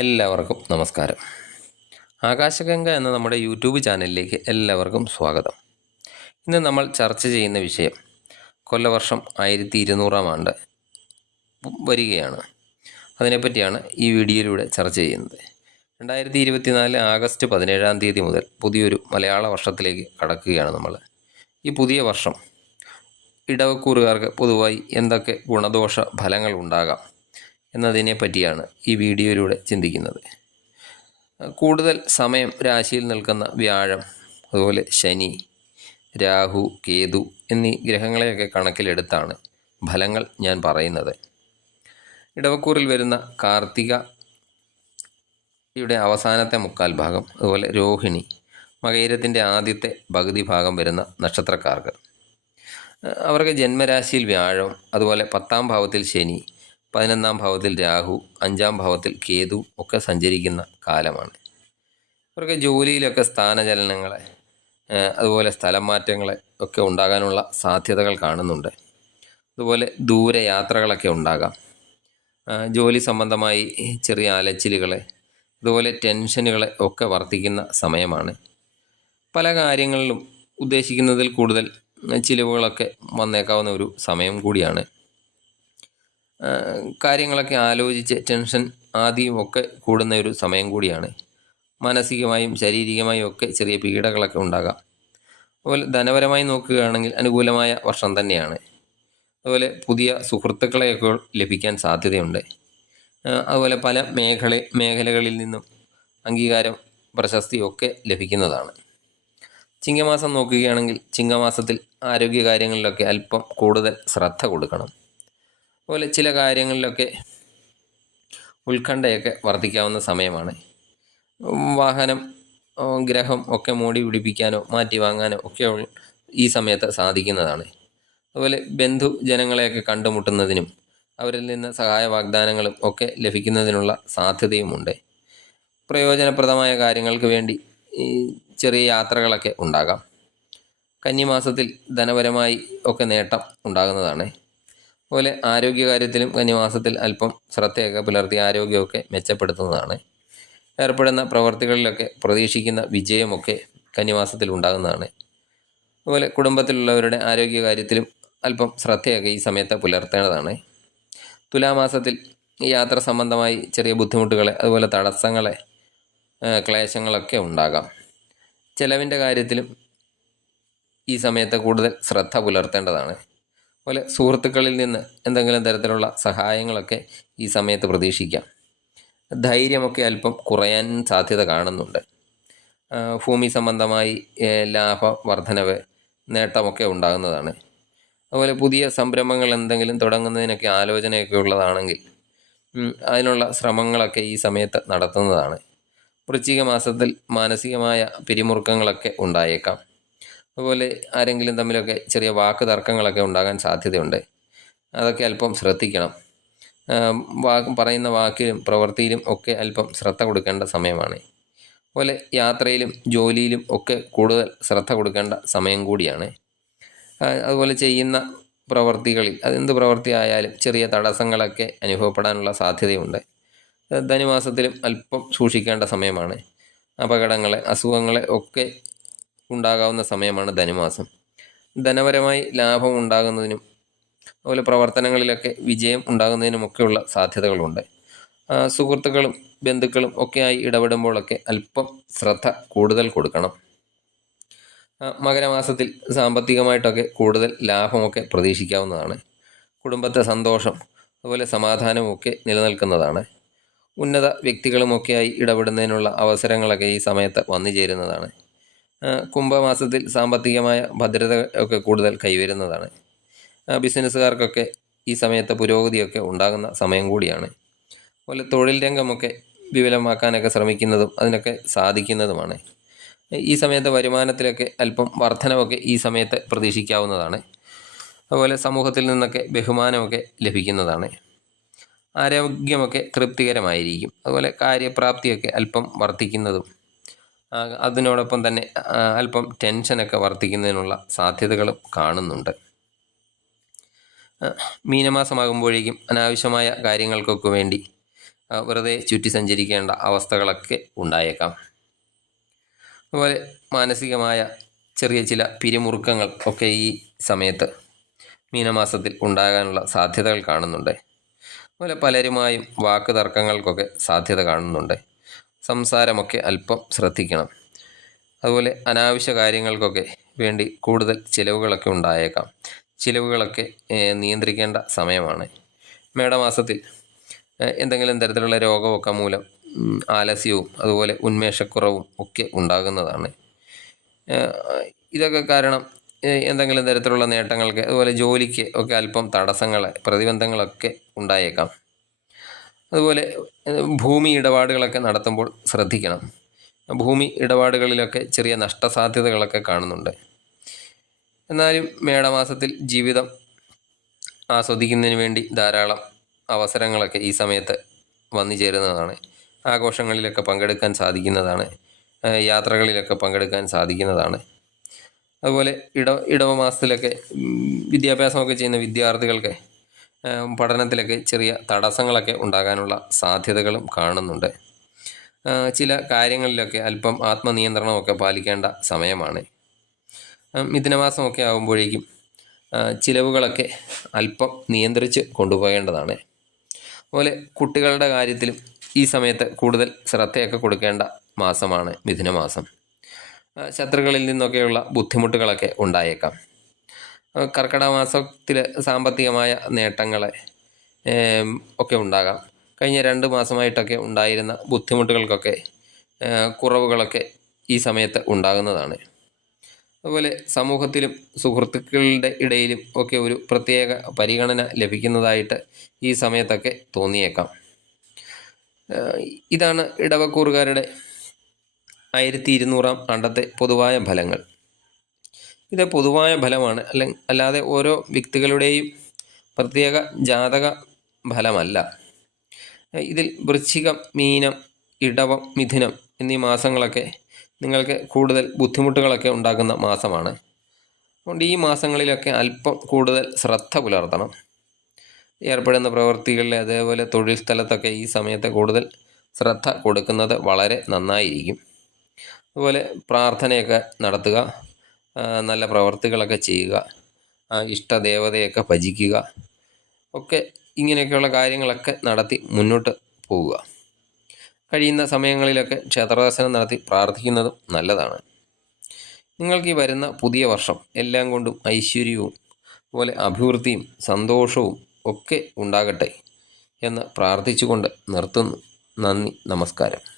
എല്ലാവർക്കും നമസ്കാരം. ആകാശഗംഗ എന്ന നമ്മുടെ യൂട്യൂബ് ചാനലിലേക്ക് എല്ലാവർക്കും സ്വാഗതം. ഇന്ന് നമ്മൾ ചർച്ച ചെയ്യുന്ന വിഷയം കൊല്ലവർഷം ആയിരത്തി ഇരുന്നൂറാം ആണ്ട് വരികയാണ്. അതിനെപ്പറ്റിയാണ് ഈ വീഡിയോയിലൂടെ ചർച്ച ചെയ്യുന്നത്. രണ്ടായിരത്തി ഇരുപത്തിനാല് ആഗസ്റ്റ് പതിനേഴാം തീയതി മുതൽ പുതിയൊരു മലയാള വർഷത്തിലേക്ക് കടക്കുകയാണ് നമ്മൾ. ഈ പുതിയ വർഷം ഇടവക്കൂറുകാർക്ക് പൊതുവായി എന്തൊക്കെ ഗുണദോഷ ഫലങ്ങൾ ഉണ്ടാകാം എന്നതിനെ പറ്റിയാണ് ഈ വീഡിയോയിലൂടെ ചിന്തിക്കുന്നത്. കൂടുതൽ സമയം രാശിയിൽ നിൽക്കുന്ന വ്യാഴം അതുപോലെ ശനി രാഹു കേതു എന്നീ ഗ്രഹങ്ങളെയൊക്കെ കണക്കിലെടുത്താണ് ഫലങ്ങൾ ഞാൻ പറയുന്നത്. ഇടവക്കൂറിൽ വരുന്ന കാർത്തിക യുടെ അവസാനത്തെ മുക്കാൽ ഭാഗം അതുപോലെ രോഹിണി മകയിരത്തിന്റെ ആദ്യത്തെ പകുതി ഭാഗം വരുന്ന നക്ഷത്രക്കാർക്ക്. അവർക്ക് ജന്മരാശിയിൽ വ്യാഴം അതുപോലെ പത്താം ഭാവത്തിൽ ശനി പതിനൊന്നാം ഭാവത്തിൽ രാഹു അഞ്ചാം ഭാവത്തിൽ കേതു ഒക്കെ സഞ്ചരിക്കുന്ന കാലമാണ്. ഇവർക്ക് ജോലിയിലൊക്കെ സ്ഥാനചലനങ്ങളെ അതുപോലെ സ്ഥലം മാറ്റങ്ങളെ ഒക്കെ ഉണ്ടാകാനുള്ള സാധ്യതകൾ കാണുന്നുണ്ട്. അതുപോലെ ദൂരയാത്രകളൊക്കെ ഉണ്ടാകാം. ജോലി സംബന്ധമായി ചെറിയ അലച്ചിലുകൾ അതുപോലെ ടെൻഷനുകളെ ഒക്കെ വർദ്ധിക്കുന്ന സമയമാണ്. പല കാര്യങ്ങളിലും ഉദ്ദേശിക്കുന്നതിൽ കൂടുതൽ ചിലവുകളൊക്കെ വന്നേക്കാവുന്ന ഒരു സമയം കൂടിയാണ്. കാര്യങ്ങളൊക്കെ ആലോചിച്ച് ടെൻഷൻ ആദ്യം ഒക്കെ കൂടുന്ന ഒരു സമയം കൂടിയാണ്. മാനസികമായും ശാരീരികമായും ഒക്കെ ചെറിയ പീഡകളൊക്കെ ഉണ്ടാകാം. അതുപോലെ ധനപരമായി നോക്കുകയാണെങ്കിൽ അനുകൂലമായ വർഷം തന്നെയാണ്. അതുപോലെ പുതിയ സുഹൃത്തുക്കളെയൊക്കെ ലഭിക്കാൻ സാധ്യതയുണ്ട്. അതുപോലെ പല മേഖല മേഖലകളിൽ നിന്നും അംഗീകാരം പ്രശസ്തിയൊക്കെ ലഭിക്കുന്നതാണ്. ചിങ്ങമാസം നോക്കുകയാണെങ്കിൽ ചിങ്ങമാസത്തിൽ ആരോഗ്യകാര്യങ്ങളിലൊക്കെ അല്പം കൂടുതൽ ശ്രദ്ധ കൊടുക്കണം. അതുപോലെ ചില കാര്യങ്ങളിലൊക്കെ ഉത്കണ്ഠയൊക്കെ വർദ്ധിക്കാവുന്ന സമയമാണ്. വാഹനം ഗ്രഹം ഒക്കെ മൂടി പിടിപ്പിക്കാനോ മാറ്റി വാങ്ങാനോ ഒക്കെ ഈ സമയത്ത് സാധിക്കുന്നതാണ്. അതുപോലെ ബന്ധു ജനങ്ങളെയൊക്കെ കണ്ടുമുട്ടുന്നതിനും അവരിൽ നിന്ന് സഹായ വാഗ്ദാനങ്ങളും ഒക്കെ ലഭിക്കുന്നതിനുള്ള സാധ്യതയുമുണ്ട്. പ്രയോജനപ്രദമായ കാര്യങ്ങൾക്ക് വേണ്ടി ചെറിയ യാത്രകളൊക്കെ ഉണ്ടാകാം. കന്നിമാസത്തിൽ ധനപരമായി ഒക്കെ നേട്ടം ഉണ്ടാകുന്നതാണ്. അതുപോലെ ആരോഗ്യകാര്യത്തിലും കന്നിമാസത്തിൽ അല്പം ശ്രദ്ധയൊക്കെ പുലർത്തി ആരോഗ്യമൊക്കെ മെച്ചപ്പെടുത്തുന്നതാണ്. ഏർപ്പെടുന്ന പ്രവർത്തികളിലൊക്കെ പ്രതീക്ഷിക്കുന്ന വിജയമൊക്കെ കന്നിമാസത്തിൽ ഉണ്ടാകുന്നതാണ്. അതുപോലെ കുടുംബത്തിലുള്ളവരുടെ ആരോഗ്യകാര്യത്തിലും അല്പം ശ്രദ്ധയൊക്കെ ഈ സമയത്ത് പുലർത്തേണ്ടതാണ്. തുലാമാസത്തിൽ യാത്ര സംബന്ധമായി ചെറിയ ബുദ്ധിമുട്ടുകളെ അതുപോലെ തടസ്സങ്ങളെ ക്ലേശങ്ങളൊക്കെ ഉണ്ടാകാം. ചെലവിന്റെ കാര്യത്തിലും ഈ സമയത്ത് കൂടുതൽ ശ്രദ്ധ പുലർത്തേണ്ടതാണ്. അതുപോലെ സുഹൃത്തുക്കളിൽ നിന്ന് എന്തെങ്കിലും തരത്തിലുള്ള സഹായങ്ങളൊക്കെ ഈ സമയത്ത് പ്രതീക്ഷിക്കാം. ധൈര്യമൊക്കെ അല്പം കുറയാൻ സാധ്യത കാണുന്നുണ്ട്. ഭൂമി സംബന്ധമായി ഏ, ലാഭ വർധനവ് നേട്ടമൊക്കെ ഉണ്ടാകുന്നതാണ്. അതുപോലെ പുതിയ സംരംഭങ്ങൾ എന്തെങ്കിലും തുടങ്ങുന്നതിനൊക്കെ ആലോചനയൊക്കെ ഉള്ളതാണെങ്കിൽ അതിനുള്ള ശ്രമങ്ങളൊക്കെ ഈ സമയത്ത് നടത്തുന്നതാണ്. വൃശ്ചിക മാസത്തിൽ മാനസികമായ പിരിമുറുക്കങ്ങളൊക്കെ ഉണ്ടായേക്കാം. അതുപോലെ ആരെങ്കിലും തമ്മിലൊക്കെ ചെറിയ വാക്ക് തർക്കങ്ങളൊക്കെ ഉണ്ടാകാൻ സാധ്യതയുണ്ട്. അതൊക്കെ അല്പം ശ്രദ്ധിക്കണം. വാക്ക് പറയുന്ന വാക്കിലും പ്രവൃത്തിയിലും ഒക്കെ അല്പം ശ്രദ്ധ കൊടുക്കേണ്ട സമയമാണ്. അതുപോലെ യാത്രയിലും ജോലിയിലും ഒക്കെ കൂടുതൽ ശ്രദ്ധ കൊടുക്കേണ്ട സമയം കൂടിയാണ്. അതുപോലെ ചെയ്യുന്ന പ്രവർത്തികളിൽ അതെന്ത് പ്രവൃത്തി ആയാലും ചെറിയ തടസ്സങ്ങളൊക്കെ അനുഭവപ്പെടാനുള്ള സാധ്യതയുണ്ട്. ധനുമാസത്തിലും അല്പം സൂക്ഷിക്കേണ്ട സമയമാണ്. അപകടങ്ങളെ അസുഖങ്ങളെ ഒക്കെ ഉണ്ടാകാവുന്ന സമയമാണ് ധനുമാസം. ധനപരമായി ലാഭം ഉണ്ടാകുന്നതിനും അതുപോലെ പ്രവർത്തനങ്ങളിലൊക്കെ വിജയം ഉണ്ടാകുന്നതിനുമൊക്കെയുള്ള സാധ്യതകളുണ്ട്. സുഹൃത്തുക്കളും ബന്ധുക്കളും ഒക്കെയായി ഇടപെടുമ്പോഴൊക്കെ അല്പം ശ്രദ്ധ കൂടുതൽ കൊടുക്കണം. മകരമാസത്തിൽ സാമ്പത്തികമായിട്ടൊക്കെ കൂടുതൽ ലാഭമൊക്കെ പ്രതീക്ഷിക്കാവുന്നതാണ്. കുടുംബത്തെ സന്തോഷം അതുപോലെ സമാധാനമൊക്കെ നിലനിൽക്കുന്നതാണ്. ഉന്നത വ്യക്തികളുമൊക്കെയായി ഇടപെടുന്നതിനുള്ള അവസരങ്ങളൊക്കെ ഈ സമയത്ത് വന്നു ചേരുന്നതാണ്. കുംഭമാസത്തിൽ സാമ്പത്തികമായ ഭദ്രത ഒക്കെ കൂടുതൽ കൈവരുന്നതാണ്. ബിസിനസ്സുകാർക്കൊക്കെ ഈ സമയത്ത് പുരോഗതിയൊക്കെ ഉണ്ടാകുന്ന സമയം കൂടിയാണ്. അതുപോലെ തൊഴിൽ രംഗമൊക്കെ വിപുലമാക്കാനൊക്കെ ശ്രമിക്കുന്നതും അതിനൊക്കെ സാധിക്കുന്നതുമാണ്. ഈ സമയത്ത് വരുമാനത്തിലൊക്കെ അല്പം വർധനവൊക്കെ ഈ സമയത്ത് പ്രതീക്ഷിക്കാവുന്നതാണ്. അതുപോലെ സമൂഹത്തിൽ നിന്നൊക്കെ ബഹുമാനമൊക്കെ ലഭിക്കുന്നതാണ്. ആരോഗ്യമൊക്കെ തൃപ്തികരമായിരിക്കും. അതുപോലെ കാര്യപ്രാപ്തിയൊക്കെ അല്പം വർദ്ധിക്കുന്നതും അതിനോടൊപ്പം തന്നെ അല്പം ടെൻഷനൊക്കെ വർദ്ധിക്കുന്നതിനുള്ള സാധ്യതകളും കാണുന്നുണ്ട്. മീനമാസമാകുമ്പോഴേക്കും അനാവശ്യമായ കാര്യങ്ങൾക്കൊക്കെ വേണ്ടി വെറുതെ ചുറ്റി സഞ്ചരിക്കേണ്ട അവസ്ഥകളൊക്കെ ഉണ്ടായേക്കാം. അതുപോലെ മാനസികമായ ചെറിയ ചില പിരിമുറുക്കങ്ങൾ ഒക്കെ ഈ സമയത്ത് മീനമാസത്തിൽ ഉണ്ടാകാനുള്ള സാധ്യതകൾ കാണുന്നുണ്ട്. അതുപോലെ പലരുമായും വാക്ക് തർക്കങ്ങൾക്കൊക്കെ സാധ്യത കാണുന്നുണ്ട്. സംസാരമൊക്കെ അല്പം ശ്രദ്ധിക്കണം. അതുപോലെ അനാവശ്യ കാര്യങ്ങൾക്കൊക്കെ വേണ്ടി കൂടുതൽ ചിലവുകളൊക്കെ ഉണ്ടായേക്കാം. ചിലവുകളൊക്കെ നിയന്ത്രിക്കേണ്ട സമയമാണ്. മേടമാസത്തിൽ എന്തെങ്കിലും തരത്തിലുള്ള രോഗമൊക്കെ മൂലം ആലസ്യവും അതുപോലെ ഉന്മേഷക്കുറവും ഒക്കെ ഉണ്ടാകുന്നതാണ്. ഇതൊക്കെ കാരണം എന്തെങ്കിലും തരത്തിലുള്ള നേട്ടങ്ങൾക്ക് അതുപോലെ ജോലിക്ക് ഒക്കെ അല്പം തടസ്സങ്ങൾ പ്രതിബന്ധങ്ങളൊക്കെ ഉണ്ടായേക്കാം. അതുപോലെ ഭൂമി ഇടപാടുകളൊക്കെ നടത്തുമ്പോൾ ശ്രദ്ധിക്കണം. ഭൂമി ഇടപാടുകളിലൊക്കെ ചെറിയ നഷ്ടസാധ്യതകളൊക്കെ കാണുന്നുണ്ട്. എന്നാലും മേടമാസത്തിൽ ജീവിതം ആസ്വദിക്കുന്നതിന് വേണ്ടി ധാരാളം അവസരങ്ങളൊക്കെ ഈ സമയത്ത് വന്നു ചേരുന്നതാണ്. ആഘോഷങ്ങളിലൊക്കെ പങ്കെടുക്കാൻ സാധിക്കുന്നതാണ്. യാത്രകളിലൊക്കെ പങ്കെടുക്കാൻ സാധിക്കുന്നതാണ്. അതുപോലെ ഇട ഇടവ മാസത്തിലൊക്കെ വിദ്യാഭ്യാസമൊക്കെ ചെയ്യുന്ന വിദ്യാർത്ഥികൾക്ക് പഠനത്തിലൊക്കെ ചെറിയ തടസ്സങ്ങളൊക്കെ ഉണ്ടാകാനുള്ള സാധ്യതകളും കാണുന്നുണ്ട്. ചില കാര്യങ്ങളിലൊക്കെ അല്പം ആത്മനിയന്ത്രണമൊക്കെ പാലിക്കേണ്ട സമയമാണ്. മിഥുനമാസമൊക്കെ ആകുമ്പോഴേക്കും ചിലവുകളൊക്കെ അല്പം നിയന്ത്രിച്ച് കൊണ്ടുപോകേണ്ടതാണ്. അതുപോലെ കുട്ടികളുടെ കാര്യത്തിലും ഈ സമയത്ത് കൂടുതൽ ശ്രദ്ധയൊക്കെ കൊടുക്കേണ്ട മാസമാണ് മിഥുനമാസം. ശത്രുക്കളിൽ നിന്നൊക്കെയുള്ള ബുദ്ധിമുട്ടുകളൊക്കെ ഉണ്ടായേക്കാം. കർക്കിടക സാമ്പത്തികമായ നേട്ടങ്ങളെ ഒക്കെ ഉണ്ടാകാം. കഴിഞ്ഞ രണ്ട് മാസമായിട്ടൊക്കെ ഉണ്ടായിരുന്ന ബുദ്ധിമുട്ടുകൾക്കൊക്കെ കുറവുകളൊക്കെ ഈ സമയത്ത് ഉണ്ടാകുന്നതാണ്. അതുപോലെ സമൂഹത്തിലും സുഹൃത്തുക്കളുടെ ഇടയിലും ഒക്കെ ഒരു പ്രത്യേക പരിഗണന ലഭിക്കുന്നതായിട്ട് ഈ സമയത്തൊക്കെ തോന്നിയേക്കാം. ഇതാണ് ഇടവക്കൂറുകാരുടെ ആയിരത്തി ഇരുന്നൂറാം ആണ്ടത്തെ പൊതുവായ ഫലങ്ങൾ. ഇത് പൊതുവായ ഫലമാണ്. അല്ലെ അല്ലാതെ ഓരോ വ്യക്തികളുടെയും പ്രത്യേക ജാതക ഫലമല്ല. ഇതിൽ വൃശ്ചികം മീനം ഇടവം മിഥുനം എന്നീ മാസങ്ങളൊക്കെ നിങ്ങൾക്ക് കൂടുതൽ ബുദ്ധിമുട്ടുകളൊക്കെ ഉണ്ടാക്കുന്ന മാസമാണ്. അതുകൊണ്ട് ഈ മാസങ്ങളിലൊക്കെ അല്പം കൂടുതൽ ശ്രദ്ധ പുലർത്തണം. ഏർപ്പെടുന്ന പ്രവൃത്തികളിൽ അതേപോലെ തൊഴിൽ സ്ഥലത്തൊക്കെ ഈ സമയത്ത് കൂടുതൽ ശ്രദ്ധ കൊടുക്കുന്നത് വളരെ നന്നായിരിക്കും. അതുപോലെ പ്രാർത്ഥനയൊക്കെ നടത്തുക നല്ല പ്രവർത്തികളൊക്കെ ചെയ്യുക ഇഷ്ടദേവതയൊക്കെ ഭജിക്കുക ഒക്കെ ഇങ്ങനെയൊക്കെയുള്ള കാര്യങ്ങളൊക്കെ നടത്തി മുന്നോട്ട് പോവുക. കഴിയുന്ന സമയങ്ങളിലൊക്കെ ക്ഷേത്രദർശനം നടത്തി പ്രാർത്ഥിക്കുന്നതും നല്ലതാണ്. നിങ്ങൾക്ക് ഈ വരുന്ന പുതിയ വർഷം എല്ലാം കൊണ്ടും ഐശ്വര്യവും അതുപോലെ അഭിവൃദ്ധിയും സന്തോഷവും ഒക്കെ ഉണ്ടാകട്ടെ എന്ന് പ്രാർത്ഥിച്ചുകൊണ്ട് നിർത്തുന്നു. നന്ദി നമസ്കാരം.